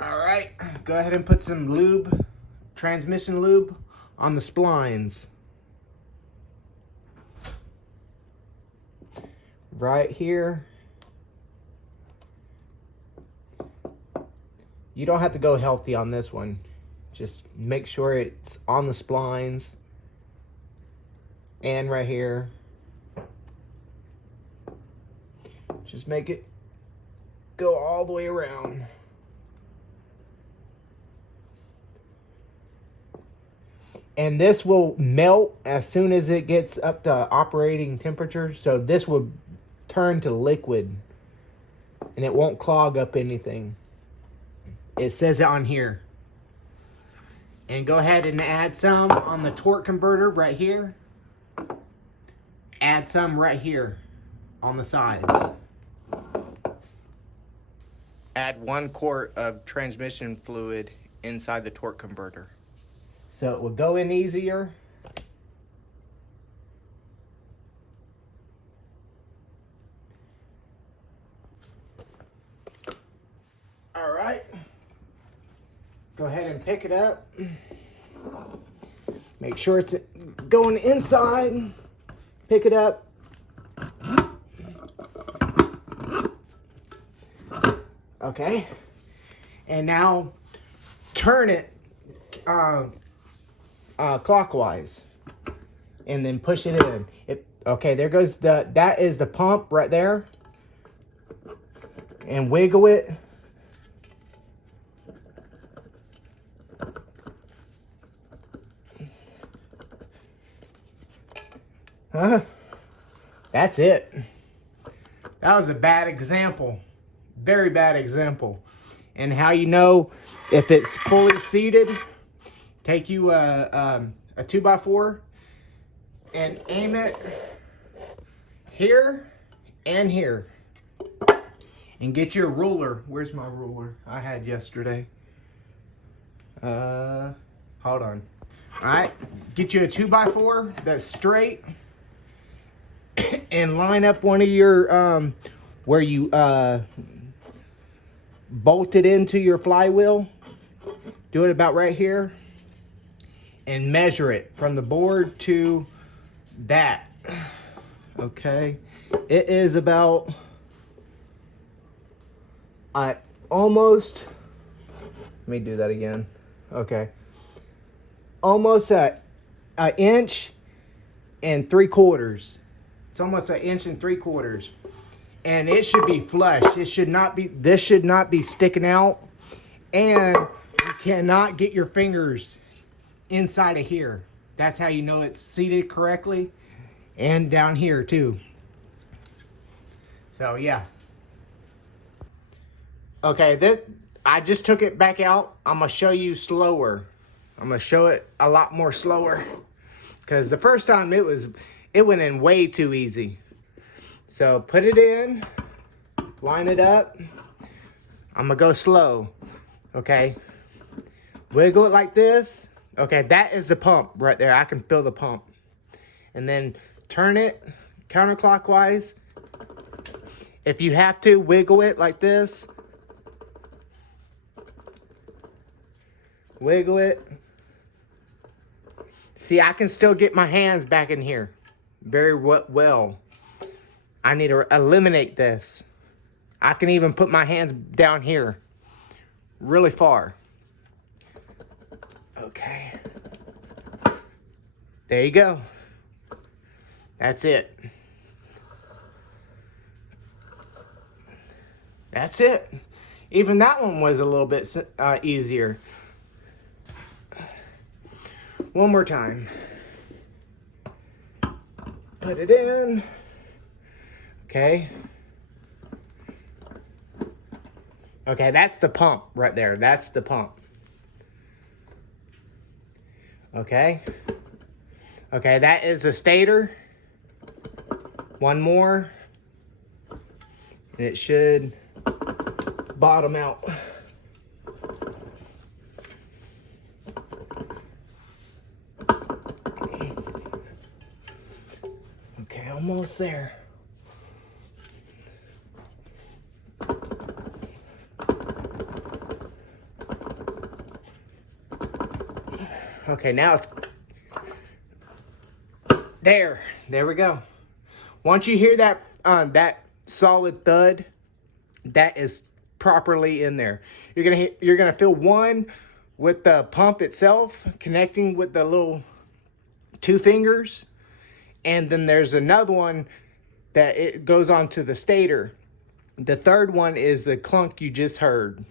All right, go ahead and put some lube, transmission lube, on the splines. Right here. You don't have to go healthy on this one. Just make sure it's on the splines. And right here. Just make it go all the way around. And this will melt as soon as it gets up to operating temperature. So this will turn to liquid. And it won't clog up anything. It says it on here. And go ahead and add some on the torque converter right here. Add some right here on the sides. Add 1 quart of transmission fluid inside the torque converter, so it will go in easier. All right. Go ahead and pick it up. Make sure it's going inside. Pick it up. Okay. And now turn it clockwise. And then push it in. Okay, there goes that is the pump right there. And wiggle it. That's it. That was a bad example. Very bad example. And how you know if it's fully seated, take you a 2x4 and aim it here and here. And get your ruler. Where's my ruler? I had yesterday. Hold on. Alright, get you a 2x4 that's straight. And line up one of your, where you bolt it into your flywheel. Do it about right here. And measure it from the board to that. Okay. It is about almost, let me do that again. Okay. Almost an inch and 3/4. It's almost 1 3/4 inches. And it should be flush. This should not be sticking out. And you cannot get your fingers inside of here. That's how you know it's seated correctly. And down here too. So yeah. Okay, I just took it back out. I'm gonna show you slower. I'm gonna show it a lot more slower. Because the first time it went in way too easy. So put it in, line it up. I'm gonna go slow, okay? Wiggle it like this. Okay, that is the pump right there. I can feel the pump. And then turn it counterclockwise. If you have to, wiggle it like this. Wiggle it. See, I can still get my hands back in here very well. I need to eliminate this. I can even put my hands down here really far. Okay. There you go. That's it. That's it. Even that one was a little bit easier. One more time. Put it in. Okay. Okay, that's the pump right there. That's the pump. Okay. Okay, that is the stator. One more. And it should bottom out. Okay, almost there. Okay, now it's there. There we go. Once you hear that that solid thud, that is properly in there. You're gonna feel one with the pump itself connecting with the little 2 fingers, and then there's another one that it goes on to the stator. The third one is the clunk you just heard.